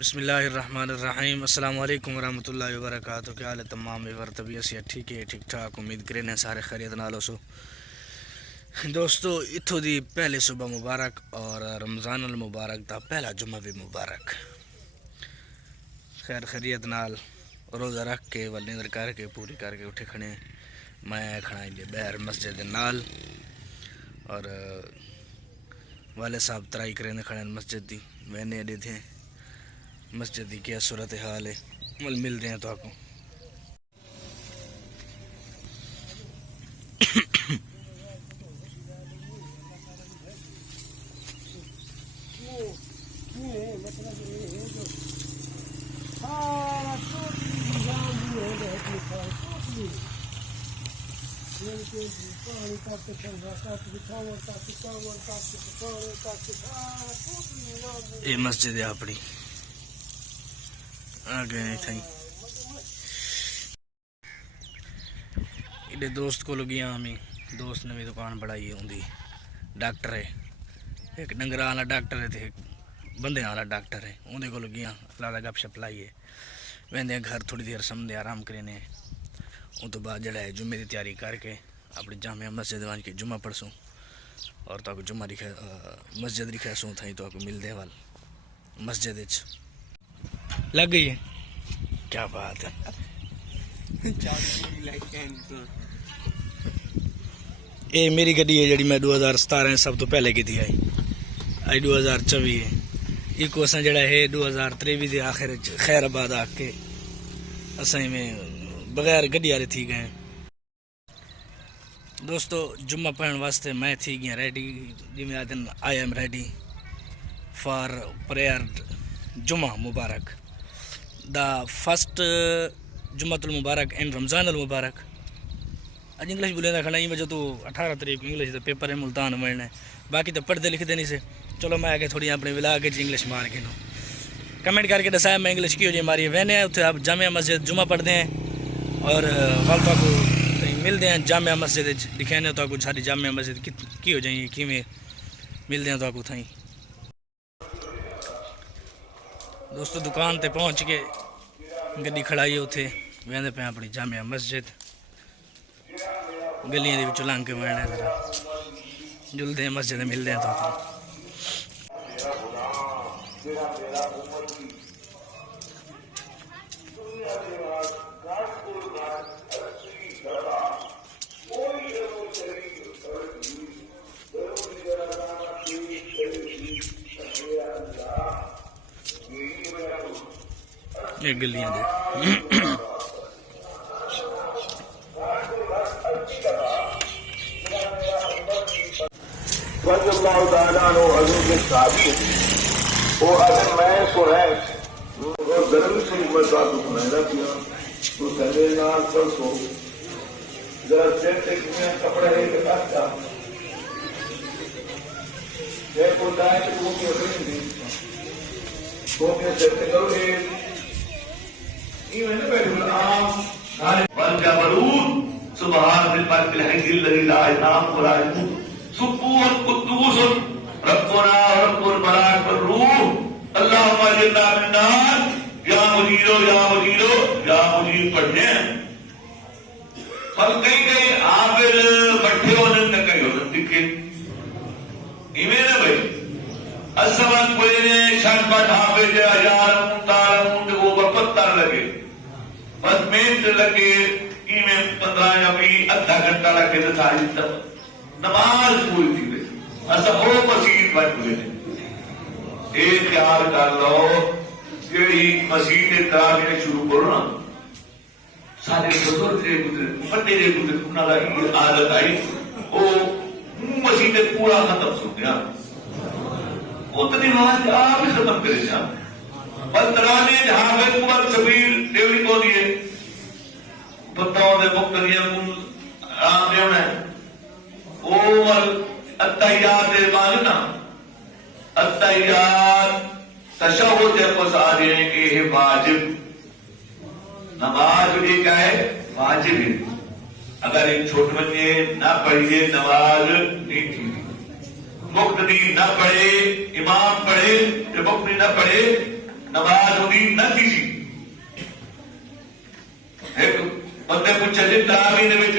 بسم اللہ الرحمن الرحیم۔ السلام علیکم ورحمۃ اللہ وبرکاتہ۔ کیا حال ہے تمام طبیعت سے ٹھیک ہے؟ ٹھیک ٹھاک امید کریں سارے خیریت نالو سو دوستو اتھوں دی پہلے صبح مبارک اور رمضان المبارک دا پہلا جمعہ بھی مبارک۔ خیر خیریت نال روزہ رکھ کے نیندر کر کے پوری کر کے اٹھے کھڑے میں کھڑا باہر مسجد نال، اور والد صاحب ترائی کریں کھڑے مسجد دی وینے اڈے تھے مسجد کی کیا صورت حال ہے، ملتے ہیں تو آپ کو۔ یہ مسجد ہے اپنی آگے تھیں ایڈے دوست کو لگیاں ہمیں دوست نے بھی دکان بڑھائی ہے، ڈاکٹر ہے، ایک ڈنگر والا ڈاکٹر ہے ایک بندے والا ڈاکٹر ہے، اندر کو لگیاں لالا گپ شپ لائیے وہدے گھر تھوڑی دیر سمجھے آرام کرنے، ان تو بعد جڑا ہے جمعے کی تیاری کر کے اپنی جامع مسجد وان کے جمعہ پڑھسوں اور تو جمعہ مسجد رکھا سوں تھیں تو ملتے وال مسجد لگ گئی ہے۔ کیا بات ہے، یہ میری گڈی ہے جڑی میں 2017 سب تو پہلے کی تھی آئی 2024 ہے، یہ کو اساں جڑا ہے 2023 دے آخر خیر آباد آ کے اساں میں بغیر گڈی والے تھی گئے دوستو۔ جمعہ پڑھن واسطے میں تھی گیا ریڈی، جی میں آدن I am ready for prayer جمعہ مبارک دا فرسٹ جمعۃ المبارک ان رمضان المبارک۔ اج انگلش بولے دا کھڑا ہی وجہ تو 18 تاریخ انگلش دا پیپر ہے ملتان مرنا ہے، باقی تو پڑھتے لکھتے نہیں سے۔ چلو میں آگے تھوڑی اپنے ولا کے انگلش مار کے نو کمنٹ کر کے دسایا میں انگلش کی ہو جائے ہماری وہنے اتنے آپ جامعہ مسجد جمعہ پڑھتے ہیں اور والدہ کو ملتے ہیں جامعہ مسجد لکھے تو آپ ساری جامعہ مسجد کی ہو جائیں کی میں ملتے ہیں تو آپ تھیں دوستو۔ دکان تے پہنچ کے گڈی کھڑائی اتنے وہدے پہ اپنی جامعہ مسجد گلیاں کے لنگ کے مرنا ذرا جلتے ہیں مسجد ملتے ہیں تو یہ گلیاں دے رضی اللہ تعالیٰ عنہ حضور کے صحابی وہ اگر میں کو ہے اور گرمی سے بات سنائنا کیا تو سہلے نال پر سو ذرا چیٹ میں کپڑے ایک اچھا یہ کو دائیں کہ وہ کی ہوئی نہیں وہ کے سیٹ کرو گے یہ میں نے بیٹھو عام والجبروت سبحان الملك الحي الذي لا ينام ولا يموت سبوح قدوس ربنا رب الملائكة والروح اللهم اجرنا من النار یا مجیرو یا مجیرو یا مجیر پڑھنے پر کئی عابد بٹھے ہونے نہ کئی ہونے دکھے ایمیں نا بھائی السمان کوئی نے شان بات عابد یارمون تارمون وہ برپتر لگے بس محنت لگے ایمیں 15 یا 20 ادھا گھنٹہ لگے تو ساری نماز پوری تھی گئی ایسا ہو مسیح بچ ہوئے یہ خیال کر لو جی مسیح تراویح شروع کرو نا سارے بزرگ جی گزرے بڑے جی گزرے انہوں نے عادت آئی وہ مسیح نے پورا ختم سنیا اتنی نماز آپ ہی ختم کرے جا پر ترانے جہاں گئے کمر شبیر ڈیوری کو دیے بتاؤں دے مقتدیاں کن آرام دیونا ہے اومل التحیات ماننا التحیات تشہد پس آ جائیں کہ یہ واجب نماز بھی کیا ہے واجب ہے، اگر ایک چھوٹ بچے نہ پڑھیے نماز نہیں تھی، مقتدی نہ پڑھے امام پڑھے مقتدی نہ پڑھے نماز ہوئی نہ کسی ایک بندے پوچھے جی تراویح دے وچ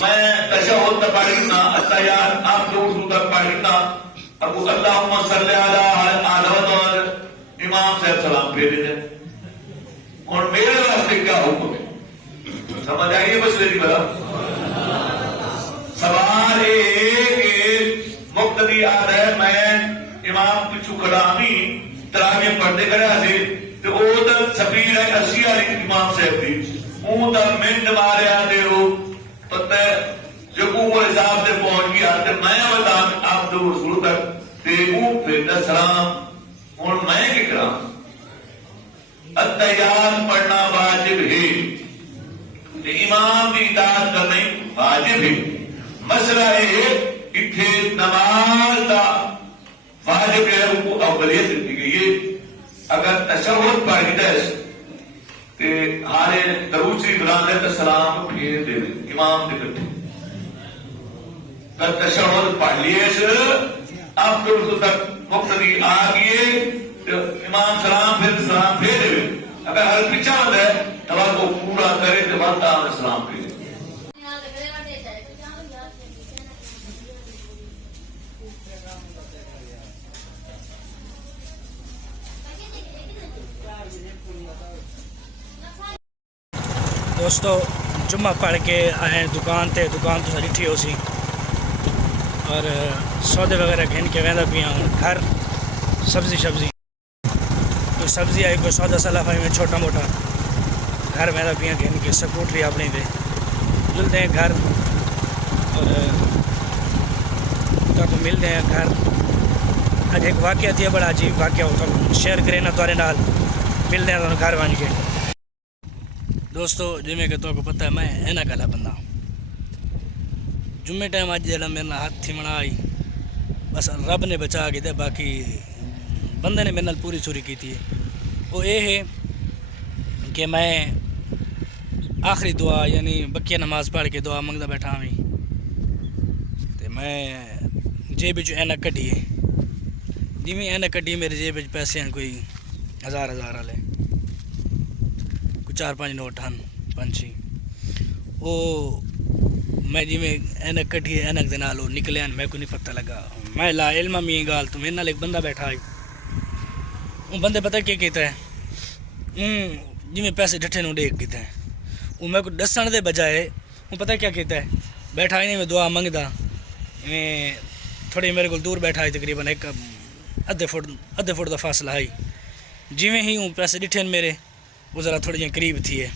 میں تشہد تک پڑھ لینا التحیات آپ دو تک پڑھ لینا ابو اللہم صلی علی آدم امام صاحب سلام پھیرے دے اور میرے واسطے کیا حکم ہے سمجھ آئیے بس میری بلا سوال مقتدی آد ہے میں امام پچھو کلامی تراویح پڑھتے کرا سی تو او دا سبیر ہے 80 والی امام صاحب دی اون دا منٹ ماریا دے رو پتہ جو وہ حساب سے پہنچ گیا تے میں بتا آپ دو رسول تک تے او پھر سلام ہن میں کیا کراں التحیات پڑھنا واجب ہے امام کی اطاعت کرنا واجب ہے مسئلہ ہے اتھے نماز کا واجب ہے وہ اولیت دی گئی ہے اگر تشہد پڑھی دے تے ہارے درود شریف بلاندے تے سلام پھیر دے امام دے کٹھے اگر تشہد پڑھ لیے اب تو تک مقتدی آ گئے امام سلام پھیر دے اگر ہر پیچھا ہوتا ہے نماز کو پورا کرے تو بنتا ہمیں سلام پھیر دے دوستو جمعہ پڑھ کے آئے دکان تے دکان تو ڈٹھی ہو سی اور سودے وغیرہ گھن کے ویندا پیا ہوں گھر سبزی کوئی سبزی آئی کوئی سودا سلاف آئی میں چھوٹا موٹا گھر ویندا پیا گھن کے سکوٹری اپنی دے ملتے ہیں گھر اور تو ملتے ہیں گھر اج ایک واقعہ تھی بڑا عجیب واقعہ ہو شیئر کرے نا تارے نال ملتے ہیں گھر ون کے دوستو جمعے کہ تو کو پتہ ہے میں اینا کلا بندہ جمعے ٹائم اج جڑا میرے ہاتھ تھی منا آئی بس رب نے بچا کے تے باقی بندے نے میرے نال پوری چوری کی تھی وہ یہ ہے کہ میں آخری دعا یعنی بکیا نماز پڑھ کے دعا منگتا بیٹھا ہوں تے میں جیب وچ اینک کڈی ہے جویں اینک کڈی میرے جیب وچ پیسے ہیں کوئی ہزار والے کوئی 4-5 نوٹ ہیں 5-6 وہ میں جی میں اینک کٹھی اینک دے نال نکلے میں کو نہیں پتہ لگا میں لا علم میں گال تو میرے نال ایک بندہ بیٹھا ہے وہ بندے پتہ کیا کہتا ہے جی میں پیسے ڈٹھے نو ڈیک کیتا ہے وہ میں کو دسن دے بجائے وہ پتہ کیا کہتا ہے بیٹھا ہی نہیں میں دعا منگدا میں تھوڑی میرے کو دور بیٹھا ہے تقریباً ایک ادھے فٹ دا فاصلہ ہے جی میں ہی ہوں پیسے ڈٹھے میرے وہ ذرا تھوڑی جہاں قریب تھی ہے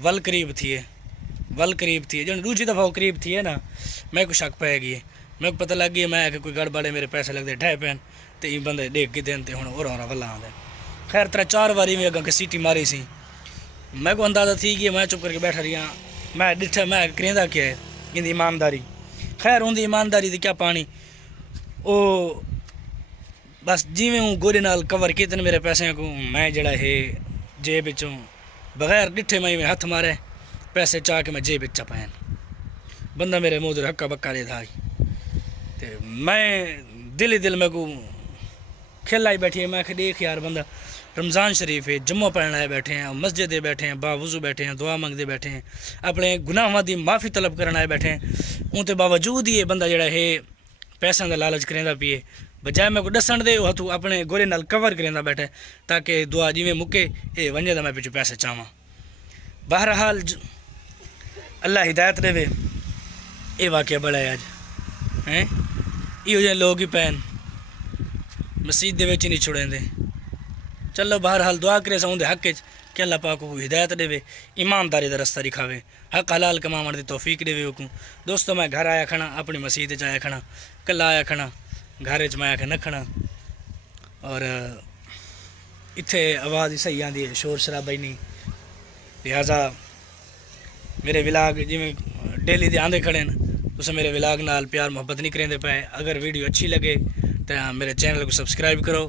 ول قریب تھی ہے جن دوسری دفعہ وہ قریب تھی ہے نا میں کو شک پہ گئی میں کو پتہ لگ گیا میں کہ کوئی گڑبڑے میرے پیسے لگتے ڈھائی پین تو یہ بندے ڈیک کے دین ہوں اور ولا آدھے خیر 3-4 باری میں اگاں کہ سیٹی ماری سی میں کو اندازہ تھی کہ میں چپ کر کے بیٹھا رہی ہاں میں ڈٹھا میں کریندا کیا ہے ان ایمانداری خیر ان ایمانداری دی کیا پانی او بس جی میں ہوں گوڑے نال کور کیتے میرے پیسے کو میں جڑا ہے جیب وچوں بغیر ڈٹھے میں ہاتھ مارے پیسے چاہ کے میں جیب وچ پائن بندہ میرے منہ دے ہکا بکا دے تھا تے میں دل میں کو کھل آئی بیٹھی ہے میں کہ دیکھ یار بندہ رمضان شریف ہے جمعہ پڑھنے آئے بیٹھے ہیں مسجد دے بیٹھے ہیں باوضو بیٹھے ہیں دعا منگتے بیٹھے ہیں اپنے گناہاں دی معافی طلب کرنے آئے بیٹھے ہیں ان تے باوجود ہی بندہ جڑا ہے پیسوں دا لالچ کریندا پیے بجائے میں کو دسن دے وہ ہتھوں اپنے گورے نال کور کریندا بیٹھے تاکہ دعا جی میں مکے اے ونجے دا میں پچھو پیسے چاواں بہرحال اللہ ہدایت دے اے واقعہ بڑا ہے اج ہیں یہ جہاں لوگ ہی پین مسجد دے وچ نہیں چھڑیں دے چلو بہرحال دعا کرے سا ان دے حق کہ اللہ پاک کو ہدایت دے ایمانداری دا رستہ دکھاوے حق حلال کماون دی توفیق دے کو دوستو میں گھر آیا کھڑا اپنی مسجد وچ آیا کھڑا کلا آیا کھڑا گھر وچ میں آ کے نہ کھڑا اور اتھے آواز ہی صحیح آندی ہے شور شرابہ ہی نہیں لہٰذا میرے ولاگ جی میں ڈیلی دے آندے کھڑے ہیں تو میرے ولاگ نال پیار محبت نہیں کریں دے پائے اگر ویڈیو اچھی لگے تو میرے چینل کو سبسکرائب کرو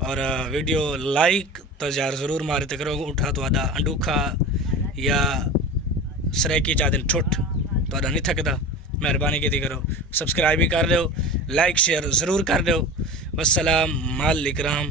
اور ویڈیو لائک تو یار ضرور مارے تو کرو اٹھا تو آڈا انڈوکھا یا سریکی چاہ دن ٹھٹ تو آڈا نہیں تھکتا مہربانی کی کرو سبسکرائب بھی کر دو لائک شیئر ضرور کر دو والسلام مال اکرام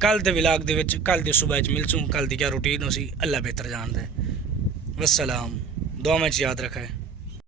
ਕੱਲ ਦੇ ਵਿਲਾਗ ਦੇ ਵਿੱਚ ਕੱਲ ਦੀ ਸਵੇਰ 'ਚ ਮਿਲਸੂ। ਕੱਲ ਦੀ ਕਿਆ ਰੂਟੀਨ ਹੋ ਸੀ ਅੱਲਾ ਬਿਹਤਰ ਜਾਣਦਾ ਹੈ। ਵਸਲਾਮ, ਦੁਆ ਵਿੱਚ ਯਾਦ ਰੱਖੇ।